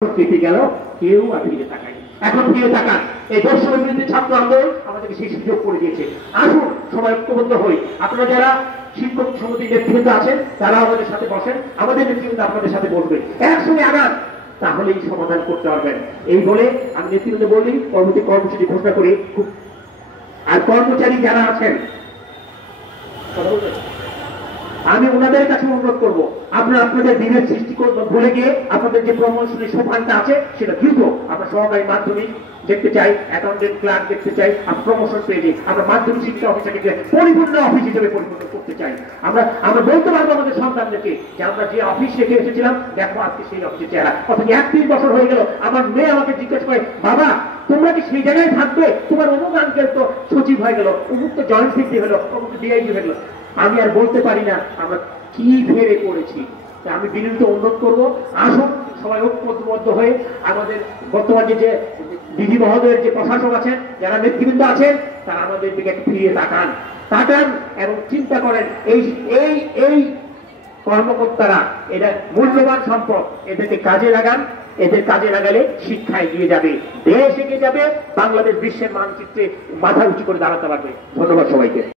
কেটে গেল, কেউ আর ফিরে তাকায় এখন ফিরে তাকান। এই বৈষম্য বিরোধী ছাত্র আন্দোলন আমাদেরকে সেই সুযোগ করে দিয়েছে। আসুন সবাই ঐক্যবদ্ধ হই। আপনারা যারা শিক্ষক সমিতির নেতৃবৃন্দ আছেন তারা আমাদের সাথে বসেন, আমাদের নেতৃবৃন্দ আপনাদের সাথে বসবেন, একসঙ্গে আগান, তাহলেই সমাধান করতে পারবেন। এই বলে আমি নেতৃবৃন্দ বলি পরবর্তী কর্মসূচি ঘোষণা করি। আর কর্মচারী যারা আছেন আমি ওনাদের কাছে অনুরোধ করবো, আপনারা আপনাদের বিভেদ সৃষ্টি ভুলে গিয়ে আপনাদের যে প্রমোশনের সোপানটা আছে সেটা দ্রুত আমরা সহকারী মাধ্যমিক দেখতে চাই, অ্যাকাউন্টেন্ট ক্লার্ক দেখতে চাই, আমরা প্রমোশন পেয়ে আমরা মাধ্যমিক শিক্ষা অফিসারকে পরিপূর্ণ অফিস হিসেবে পরিপূর্ণ করতে চাই। আমরা বলতে পারবো আমাদের সন্তানদেরকে যে আমরা যে অফিস রেখে এসেছিলাম দেখো আজকে সেই অফিসের চেহারা। অথচ 31 বছর হয়ে গেল, আমার মেয়ে আমাকে জিজ্ঞেস করে বাবা তোমরা কি সেই জায়গায় থাকবে, তোমার অমুক আঙ্কেল তো সচিব হয়ে গেল, অমুক তো জয়েন্ট সেক্রেটারি হলো, অমুক ডিআইজি হয়ে গেল। আমি আর বলতে পারি না আমরা কি ফেরে পড়েছি। আমি বিনীত অনুরোধ করবো, আসুন সবাই ঐক্যবদ্ধ হয়ে আমাদের বর্তমানে যে বিধি মহোদয়ের যে প্রশাসক আছেন, যারা নেতৃবৃন্দ আছেন, তারা আমাদের দিকে ফিরিয়ে তাকান এবং চিন্তা করেন এই এই এই কর্মকর্তারা এরা মূল্যবান সম্পদ, এদেরকে কাজে লাগান। এদের কাজে লাগালে শিক্ষা এগিয়ে যাবে, দেশ এগিয়ে যাবে, বাংলাদেশ বিশ্বের মানচিত্রে মাথা উঁচু করে দাঁড়াতে পারবে। ধন্যবাদ সবাইকে।